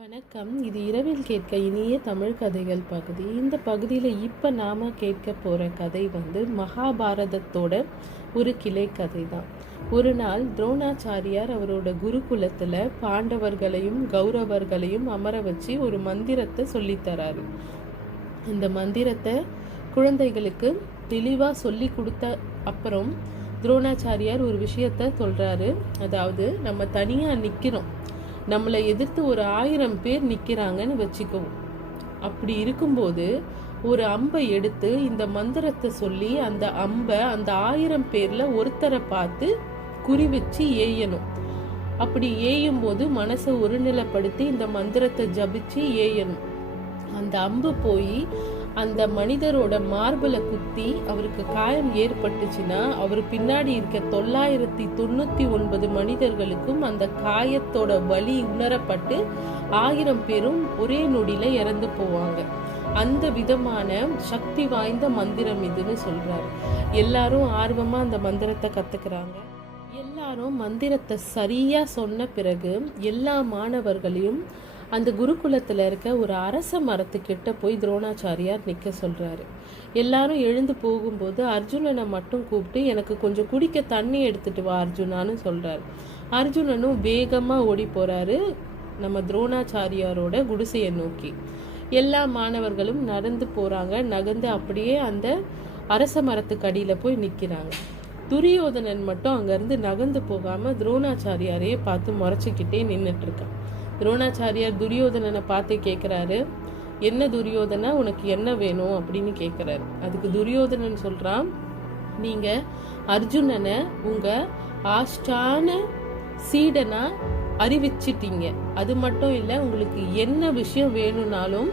வணக்கம். இது இரவில் கேட்க இனிய தமிழ் கதைகள் பகுதி. இந்த பகுதியில் இப்போ நாம் கேட்க போகிற கதை மகாபாரதத்தோட ஒரு கிளை கதை தான். ஒரு நாள் துரோணாச்சாரியார் அவரோட குருகுலத்தில் பாண்டவர்களையும் கௌரவர்களையும் அமர வச்சு ஒரு மந்திரத்தை சொல்லித்தராரு. இந்த மந்திரத்தை குழந்தைகளுக்கு தெளிவாக சொல்லி கொடுத்த அப்புறம் துரோணாச்சாரியார் ஒரு விஷயத்த சொல்கிறாரு. அதாவது, நம்ம தனியாக நிற்கிறோம், நம்மளை எதிர்த்து ஒரு 1000 பேர் நிற்கிறாங்கன்னு வச்சுக்குவோம். அப்படி இருக்கும்போது ஒரு அம்பை எடுத்து இந்த மந்திரத்தை சொல்லி அந்த அம்பை அந்த 1000 பேர்ல ஒருத்தரை பார்த்து குறி வச்சு ஏயணும். அப்படி ஏயும் போது மனசை ஒருநிலைப்படுத்தி இந்த மந்திரத்தை ஜபிச்சு ஏயணும். அந்த அம்பு போய் அந்த மனிதரோட மார்பல குத்தி அவருக்கு காயம் ஏற்பட்டுச்சுன்னா அவர் பின்னாடி இருக்க 999 மனிதர்களுக்கும் அந்த காயத்தோட வலி உணரப்பட்டு 1000 பேரும் ஒரே நொடியில இறந்து போவாங்க. அந்த விதமான சக்தி வாய்ந்த மந்திரம் இதுன்னு சொல்றாரு. எல்லாரும் ஆர்வமா அந்த மந்திரத்தை கத்துக்கிறாங்க. எல்லாரும் மந்திரத்தை சரியா சொன்ன பிறகு எல்லா மாணவர்களையும் அந்த குருகுலத்தில் இருக்க ஒரு அரச மரத்துக்கிட்ட போய் துரோணாச்சாரியார் நிற்க சொல்கிறாரு. எல்லாரும் எழுந்து போகும்போது அர்ஜுனனை மட்டும் கூப்பிட்டு, எனக்கு கொஞ்சம் குடிக்க தண்ணி எடுத்துட்டு வா அர்ஜுனான்னு சொல்கிறாரு. அர்ஜுனனும் வேகமாக ஓடி போகிறாரு நம்ம துரோணாச்சாரியாரோட குடிசையை நோக்கி. எல்லா மாணவர்களும் நடந்து போகிறாங்க. நகர்ந்து அப்படியே அந்த அரச மரத்துக்கு அடியில் போய் நிற்கிறாங்க. துரியோதனன் மட்டும் அங்கேருந்து நகர்ந்து போகாமல் துரோணாச்சாரியாரையே பார்த்து முறைச்சிக்கிட்டே நின்றுட்டுருக்கான். துரோணாச்சாரியார் துரியோதனனை பார்த்து கேட்குறாரு, என்ன துரியோதனா, உனக்கு என்ன வேணும் அப்படின்னு கேட்குறாரு. அதுக்கு துரியோதனன் சொல்கிறான், நீங்கள் அர்ஜுனனை உங்கள் ஆஷ்டான சீடனா அறிவிச்சிட்டீங்க. அது மட்டும் இல்லை, உங்களுக்கு என்ன விஷயம் வேணும்னாலும்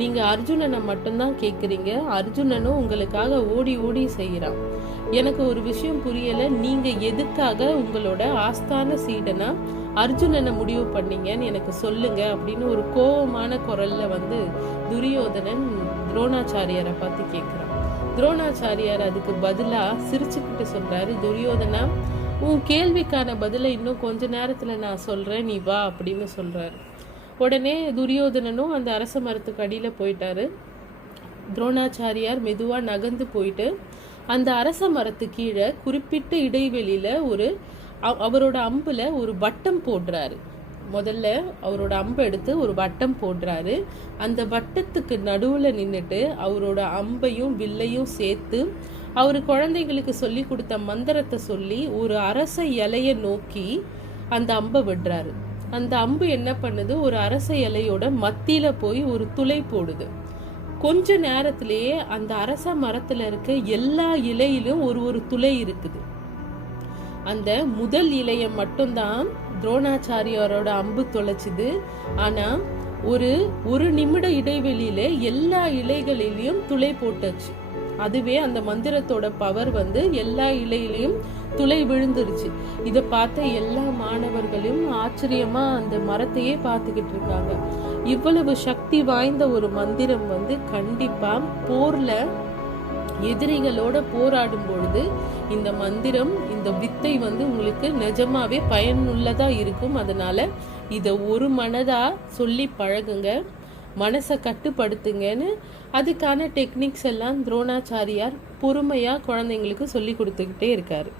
நீங்கள் அர்ஜுனனை மட்டும்தான் கேட்குறீங்க. அர்ஜுனனும் உங்களுக்காக ஓடி ஓடி செய்கிறான். எனக்கு ஒரு விஷயம் புரியலை, நீங்கள் எதுக்காக உங்களோட ஆஸ்தான சீடனா அர்ஜுனனை முடிவு பண்ணீங்கன்னு எனக்கு சொல்லுங்க அப்படின்னு ஒரு கோபமான குரல்ல துரியோதனன் துரோணாச்சாரியாரை பார்த்து கேட்குறான். துரோணாச்சாரியார் அதுக்கு பதிலாக சிரிச்சுக்கிட்டு சொல்றாரு, துரியோதனா, உன் கேள்விக்கான பதிலை இன்னும் கொஞ்ச நேரத்தில் நான் சொல்கிறேன், நீ வா அப்படின்னு சொல்கிறாரு. உடனே துரியோதனனும் அந்த அரச மரத்துக்கு அடியில் போயிட்டாரு. துரோணாச்சாரியார் மெதுவாக நகர்ந்து போயிட்டு அந்த அரச மரத்து கீழே குறிப்பிட்ட இடைவெளியில் அவரோட அம்புல ஒரு வட்டம் போடுறாரு. முதல்ல அவரோட அம்பை எடுத்து ஒரு வட்டம் போடுறாரு. அந்த வட்டத்துக்கு நடுவில் நின்றுட்டு அவரோட அம்பையும் வில்லையும் சேர்த்து அவர் குழந்தைங்களுக்கு சொல்லி கொடுத்த மந்திரத்தை சொல்லி ஒரு அரச இலையை நோக்கி அந்த அம்பை விடுறாரு. அந்த அம்பு என்ன பண்ணுது, ஒரு அரச இலையோட மத்தியில போய் ஒரு துளை போடுது. கொஞ்ச நேரத்திலேயே அந்த அரச மரத்துல இருக்க எல்லா இலையிலும் ஒரு துளை இருக்குது. அந்த முதல் இலையை மட்டும்தான் துரோணாச்சாரியாரோட அம்பு தொலைச்சுது. ஆனா ஒரு நிமிட இடைவெளியில எல்லா இலைகளிலையும் துளை போட்டுச்சு. அதுவே அந்த மந்திரத்தோட பவர் எல்லா இலையிலையும் துளை விழுந்துருச்சு. இதை பார்த்த எல்லா மாணவர்களும் ஆச்சரியமா அந்த மரத்தையே பார்த்துக்கிட்டு இருக்காங்க. இவ்வளவு சக்தி வாய்ந்த ஒரு மந்திரம் கண்டிப்பா போர்ல எதிரிகளோட போராடும் பொழுது இந்த மந்திரம், இந்த வித்தை உங்களுக்கு நிஜமாவே பயனுள்ளதா இருக்கும். அதனால இதை ஒரு மனதா சொல்லி பழகுங்க, மனசை கட்டுப்படுத்துங்கன்னு அதுக்கான டெக்னிக்ஸ் எல்லாம் துரோணாச்சாரியார் பொறுமையா குழந்தைங்களுக்கு சொல்லி கொடுத்துக்கிட்டே இருக்காரு.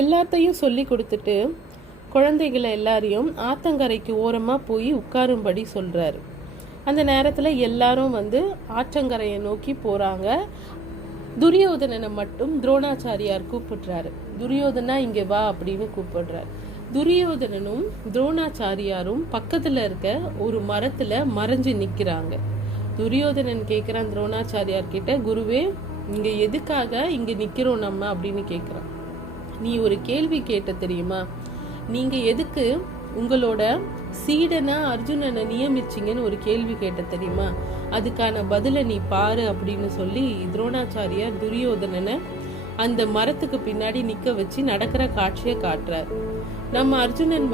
எல்லாத்தையும் சொல்லி கொடுத்துட்டு குழந்தைகளை எல்லாரையும் ஆத்தங்கரைக்கு ஓரமாக போய் உட்காரும்படி சொல்கிறாரு. அந்த நேரத்தில் எல்லாரும் ஆற்றங்கரையை நோக்கி போகிறாங்க. துரியோதனனை மட்டும் துரோணாச்சாரியார் கூப்பிடுறாரு. துரியோதனா, இங்கே வா அப்படின்னு கூப்பிடுறாரு. துரியோதனனும் துரோணாச்சாரியாரும் பக்கத்தில் இருக்க ஒரு மரத்தில் மறைஞ்சு நிற்கிறாங்க. துரியோதனன் கேட்குறான் துரோணாச்சாரியார் கிட்ட, குருவே, இங்கே எதுக்காக இங்கே நிற்கிறோம் நம்ம அப்படின்னு கேட்குறான். நீ ஒரு கேள்வி கேட்ட தெரியுமா, நீங்கள் எதுக்கு உங்களோட சீடனா அர்ஜுனனை நியமிச்சிங்கன்னு ஒரு கேள்வி கேட்ட தெரியுமா, அதுக்கான பதிலை நீ பாரு அப்படின்னு சொல்லி துரோணாச்சாரியார் துரியோதனனை அந்த மரத்துக்கு பின்னாடி நிற்க வச்சு நடக்கிற காட்சியை காட்டுறார். நம்ம அர்ஜுனன்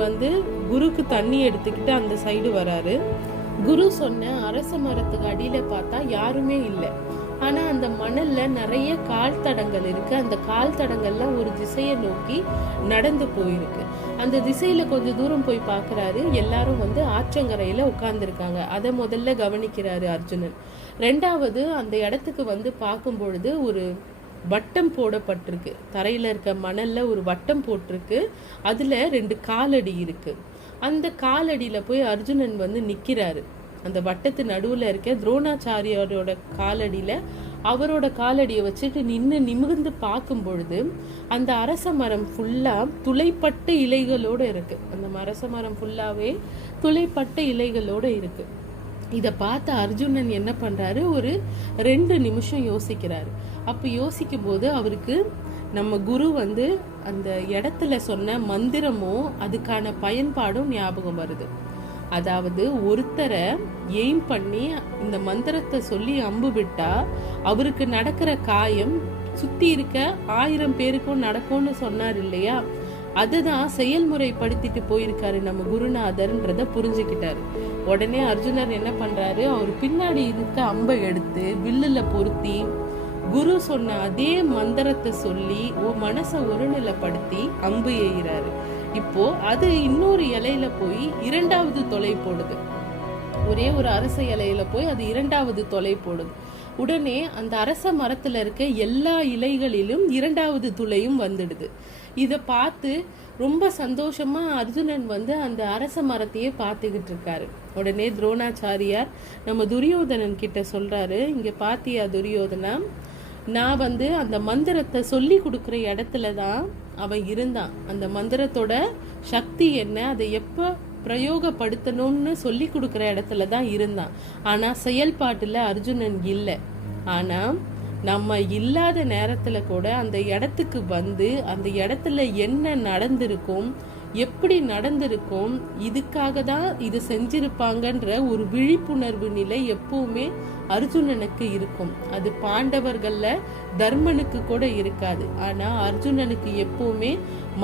குருக்கு தண்ணி எடுத்துக்கிட்டு அந்த சைடு வராரு. குரு சொன்ன அரச மரத்துக்கு அடியில பார்த்தா யாருமே இல்லை. ஆனா அந்த மணல்ல நிறைய கால் தடங்கள் இருக்கு. அந்த கால் தடங்கள்லாம் ஒரு திசையை நோக்கி நடந்து போயிருக்கு. அந்த திசையில் கொஞ்சம் தூரம் போய் பார்க்குறாரு. எல்லாரும் வந்து ஆற்றங்கரையில் உட்கார்ந்துருக்காங்க. அதை முதல்ல கவனிக்கிறாரு அர்ஜுனன். ரெண்டாவது அந்த இடத்துக்கு வந்து பார்க்கும் பொழுது ஒரு வட்டம் போடப்பட்டிருக்கு. தரையில் இருக்க மணலில் ஒரு வட்டம் போட்டிருக்கு. அதில் 2 காலடி இருக்குது. அந்த காலடியில் போய் அர்ஜுனன் வந்து நிற்கிறாரு. அந்த வட்டத்து நடுவில் இருக்க துரோணாச்சாரியாரோட காலடியில் அவரோட காலடியை வச்சுட்டு நிமிர்ந்து பார்க்கும் பொழுது அந்த அரச மரம் ஃபுல்லாக துளைப்பட்ட இலைகளோடு இருக்குது. அந்த அரச மரம் ஃபுல்லாகவே துளைப்பட்ட இலைகளோடு இருக்குது. இதை பார்த்த அர்ஜுனன் என்ன பண்ணுறாரு, ஒரு 2 நிமிஷம் யோசிக்கிறாரு. அப்போ யோசிக்கும் போது அவருக்கு நம்ம குரு வந்து அந்த இடத்துல சொன்ன மந்திரமும் அதுக்கான பயன்பாடும் ஞாபகம் வருது. அதாவது ஒருத்தரை எய்ம் பண்ணி இந்த மந்திரத்தை சொல்லி அம்பு விட்டா அவருக்கு நடக்கிற காயம் சுத்தி இருக்க 1000 பேருக்கும் நடக்கும்னு சொன்னார் இல்லையா, அதுதான் செயல்முறைப்படுத்திட்டு போயிருக்காரு நம்ம குருநாதர்ன்றத புரிஞ்சுக்கிட்டாரு. உடனே அர்ஜுனர் என்ன பண்றாரு, அவர் பின்னாடி இருக்க அம்பை எடுத்து வில்லுல பொருத்தி குரு சொன்ன அதே மந்திரத்தை சொல்லி மனசை ஒருநிலைப்படுத்தி அம்பு எய்கிறாரு. இப்போ அது இன்னொரு இலையில போய் 2வது தொலை போடுது. ஒரே ஒரு அரச இலையில போய் அது 2வது தொலை போடுது. உடனே அந்த அரச மரத்துல இருக்க எல்லா இலைகளிலும் 2வது துளையும் வந்துடுது. இதை பார்த்து ரொம்ப சந்தோஷமா அர்ஜுனன் வந்து அந்த அரச மரத்தையே பார்த்துக்கிட்டு இருக்காரு. உடனே துரோணாச்சாரியார் நம்ம துரியோதனன் கிட்ட சொல்றாரு, இங்க பாத்தியா துரியோதனா, நான் வந்து அந்த மந்திரத்தை சொல்லி கொடுக்குற இடத்துல தான் அவன் இருந்தான். அந்த மந்திரத்தோட சக்தி என்ன, அதை எப்போ பிரயோகப்படுத்தணும்னு சொல்லி கொடுக்குற இடத்துல தான் இருந்தான். ஆனால் செயல்பாட்டில் அர்ஜுனன் இல்லை. ஆனால் நம்ம இல்லாத நேரத்தில் கூட அந்த இடத்துக்கு வந்து அந்த இடத்துல என்ன நடந்திருக்கும், எப்படி நடந்திருக்கும், இதுக்காக தான் இது செஞ்சிருப்பாங்கன்ற ஒரு விழிப்புணர்வு நிலை எப்பவுமே அர்ஜுனனுக்கு இருக்கும். அது பாண்டவர்கள்ல தர்மனுக்கு கூட இருக்காது. ஆனா அர்ஜுனனுக்கு எப்பவுமே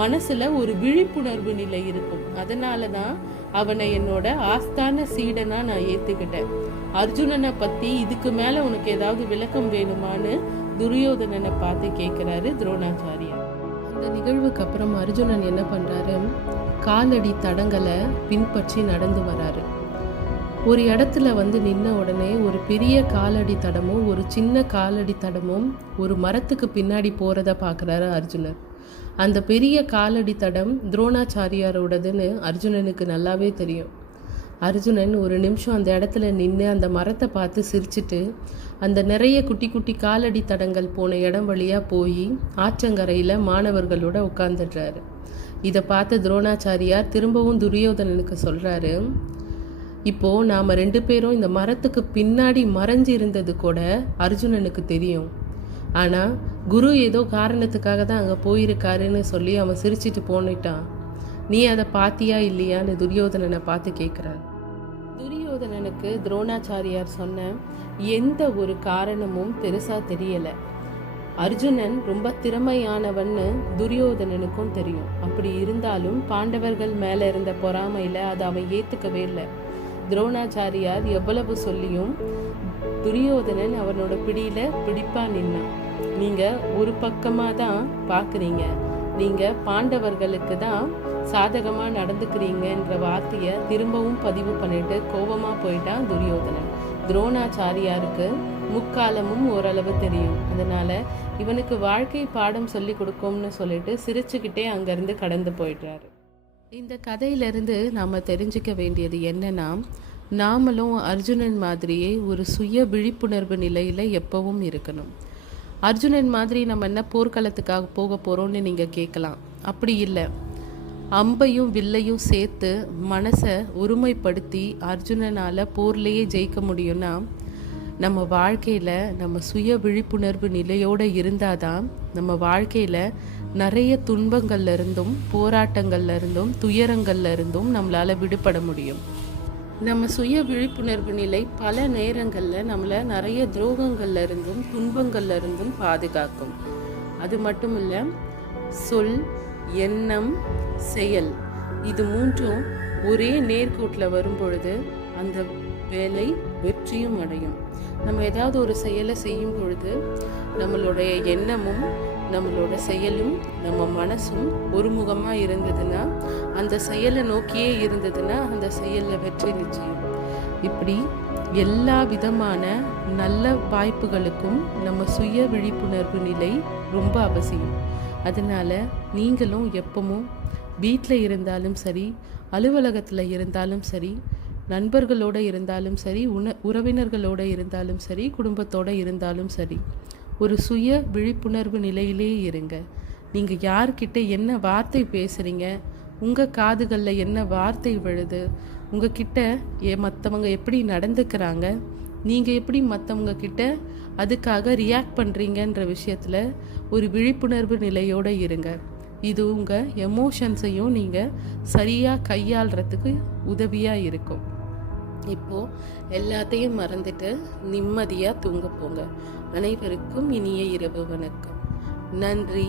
மனசுல ஒரு விழிப்புணர்வு நிலை இருக்கும். அதனாலதான் அவனை என்னோட ஆஸ்தான சீடனா நான் ஏத்துக்கிட்டேன். அர்ஜுனனை பத்தி இதுக்கு மேல உனக்கு ஏதாவது விளக்கம் வேணுமான்னு துரியோதனனை பார்த்து கேட்கிறாரு துரோணாச்சாரியார். அந்த நிகழ்வுக்கு அப்புறம் அர்ஜுனன் என்ன பண்றாரு, காலடி தடங்களை பின்பற்றி நடந்து வராரு. ஒரு இடத்துல வந்து நின்ன உடனே ஒரு பெரிய காலடி தடமும் ஒரு சின்ன காலடி தடமும் ஒரு மரத்துக்கு பின்னாடி போறத பார்க்குறாரு அர்ஜுனர். அந்த பெரிய காலடி தடம் துரோணாச்சாரியாரோடதுன்னு அர்ஜுனனுக்கு நல்லாவே தெரியும். அர்ஜுனன் ஒரு நிமிஷம் அந்த இடத்துல நின்று அந்த மரத்தை பார்த்து சிரிச்சிட்டு அந்த நிறைய குட்டி குட்டி காலடி தடங்கள் போன இடம் வழியாக போய் ஆற்றங்கரையில் மாணவர்களோட உட்காந்துடுறாரு. இதை பார்த்த துரோணாச்சாரியார் திரும்பவும் துரியோதனனுக்கு சொல்கிறாரு, இப்போது நாம் 2 பேரும் இந்த மரத்துக்கு பின்னாடி மறைஞ்சு இருந்தது கூட அர்ஜுனனுக்கு தெரியும். ஆனால் குரு ஏதோ காரணத்துக்காக தான் அங்கே போயிருக்காருன்னு சொல்லி அவன் சிரிச்சிட்டு போனிட்டான். நீ அதை பார்த்தியா இல்லையான்னு துரியோதனனை பார்த்து கேட்குறாரு. துரியோதனனுக்கு துரோணாச்சாரியார் சொன்ன எந்த ஒரு காரணமும் பெருசாக தெரியலை. அர்ஜுனன் ரொம்ப திறமையானவன்னு துரியோதனனுக்கும் தெரியும். அப்படி இருந்தாலும் பாண்டவர்கள் மேலே இருந்த பொறாமையில் அதை அவன் ஏற்றுக்கவே இல்லை. துரோணாச்சாரியார் எவ்வளவு சொல்லியும் துரியோதனன் அவனோட பிடியில் பிடிப்பா நின்னான். நீங்கள் ஒரு பக்கமாக தான் பார்க்குறீங்க, நீங்கள் பாண்டவர்களுக்கு தான் சாதகமாக நடந்துக்கிறீங்கன்ற வார்த்தையை திரும்பவும் பதிவு பண்ணிட்டு கோபமாக போயிட்டான் துரியோதனன். துரோணாச்சாரியாருக்கு முக்காலமும் ஓரளவு தெரியும். அதனால் இவனுக்கு வாழ்க்கை பாடம் சொல்லி கொடுக்கும்னு சொல்லிட்டு சிரிச்சுக்கிட்டே அங்கேருந்து கடந்து போயிடுறாரு. இந்த கதையிலிருந்து நாம் தெரிஞ்சுக்க வேண்டியது என்னன்னா, நாமளும் அர்ஜுனன் மாதிரியே ஒரு சுய விழிப்புணர்வு நிலையில் எப்பவும் இருக்கணும். அர்ஜுனன் மாதிரி நம்ம என்ன போர்க்களத்துக்காக போக போகிறோம்னு நீங்கள் கேட்கலாம். அப்படி இல்லை, அம்பையும் வில்லையும் சேர்த்து மனசை ஒருமைப்படுத்தி அர்ஜுனனால் போர்லேயே ஜெயிக்க முடியும்னா நம்ம வாழ்க்கையில் நம்ம சுய விழிப்புணர்வு நிலையோடு இருந்தால் தான் நம்ம வாழ்க்கையில் நிறைய துன்பங்கள்ல இருந்தும் போராட்டங்கள்ல இருந்தும் துயரங்கள்ல இருந்தும் நம்மளால் விடுபட முடியும். நம்ம சுய விழிப்புணர்வு நிலை பல நேரங்களில் நம்மளை நிறைய துரோகங்கள்ல இருந்தும் துன்பங்கள்ல இருந்தும் பாதுகாக்கும். அது மட்டும் இல்லை, சொல், எண்ணம், செயல் இது 3ம் ஒரே நேர்கோட்டில் வரும் பொழுது அந்த வேலை வெற்றியும் அடையும். நம்ம ஏதாவது ஒரு செயலை செய்யும் பொழுது நம்மளுடைய எண்ணமும் நம்மளோட செயலும் நம்ம மனசும் ஒருமுகமாக இருந்ததுன்னா, அந்த செயலை நோக்கியே இருந்ததுன்னா அந்த செயலில் வெற்றி நிச்சயம். இப்படி எல்லா விதமான நல்ல வாய்ப்புகளுக்கும் நம்ம சுய விழிப்புணர்வு நிலை ரொம்ப அவசியம். அதனால் நீங்களும் எப்பவும் வீட்டில் இருந்தாலும் சரி, அலுவலகத்தில் இருந்தாலும் சரி, நண்பர்களோடு இருந்தாலும் சரி, உறவினர்களோடு இருந்தாலும் சரி, குடும்பத்தோடு இருந்தாலும் சரி, ஒரு சுய விழிப்புணர்வு நிலையிலே இருங்க. நீங்கள் யார்கிட்ட என்ன வார்த்தை பேசுகிறீங்க, உங்கள் காதுகளில் என்ன வார்த்தை விழுது, உங்கள் கிட்ட மற்றவங்க எப்படி நடந்துக்கிறாங்க, நீங்கள் எப்படி மற்றவங்க கிட்ட அதுக்காக ரியாக்ட் பண்ணுறீங்கன்ற விஷயத்தில் ஒரு விழிப்புணர்வு நிலையோடு இருங்க. இது உங்கள் எமோஷன்ஸையும் நீங்கள் சரியாக கையாளுறதுக்கு உதவியாக இருக்கும். இப்போது எல்லாத்தையும் மறந்துட்டு நிம்மதியாக தூங்க போங்க. அனைவருக்கும் இனிய இரவு வணக்கம். நன்றி.